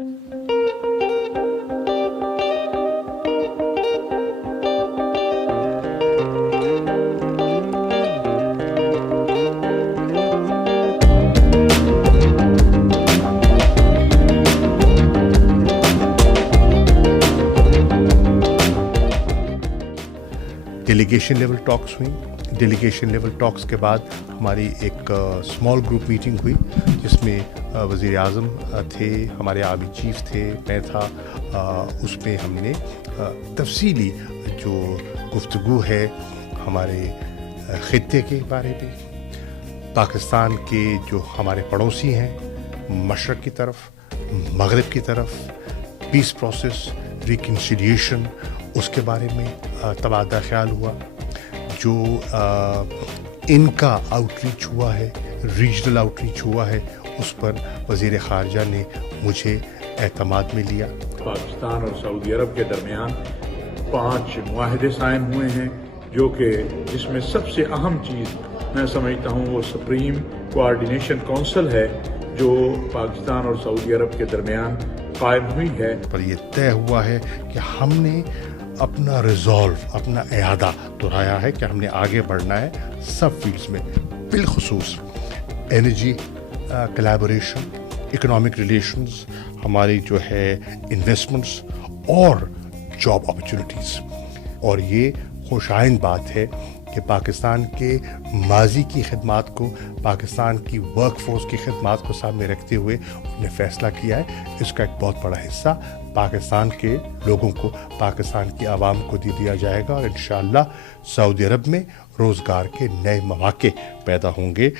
Delegation level talks हुई. Delegation level talks के बाद हमारी एक स्मॉल ग्रुप मीटिंग हुई जिसमें वज़ीर आज़म थे, हमारे आर्मी चीफ थे, मैं था. उसमें हमने तफसीली जो गुफ्तगू है हमारे ख़ित्ते के बारे में, पाकिस्तान के जो हमारे पड़ोसी हैं मशरक़ की तरफ, मग़रिब की तरफ, पीस प्रोसेस, रिकन्सिलिएशन, उसके बारे में तबादला ख्याल हुआ. जो इनका आउटरीच हुआ है, रीजनल आउटरीच हुआ है, उस पर वज़ीर ख़ारजा ने मुझे एतमाद में लिया. पाकिस्तान और सऊदी अरब के दरमियान 5 मुआहदे साइन हुए हैं, जो कि जिसमें सबसे अहम चीज़ मैं समझता हूँ वो सुप्रीम कोऑर्डिनेशन काउंसिल है जो पाकिस्तान और सऊदी अरब के दरमियान कायम हुई है. पर यह तय हुआ है कि हमने अपना रिजॉल्व, अपना इरादा दोहराया है कि हमने आगे बढ़ना है सब फील्ड्स में, बिलखुसूस एनर्जी कोलैबोरेशन, इकोनॉमिक रिलेशंस, हमारी जो है इन्वेस्टमेंट्स और जॉब अपॉर्चुनिटीज़. और ये खुशाइन बात है कि पाकिस्तान के माजी की खिदमात को, पाकिस्तान की वर्क फोर्स की खिदमात को सामने रखते हुए उन्होंने फ़ैसला किया है इसका एक बहुत बड़ा हिस्सा पाकिस्तान के लोगों को, पाकिस्तान की आवाम को दे दिया जाएगा और इंशाअल्लाह सऊदी अरब में रोज़गार के नए मौके पैदा होंगे.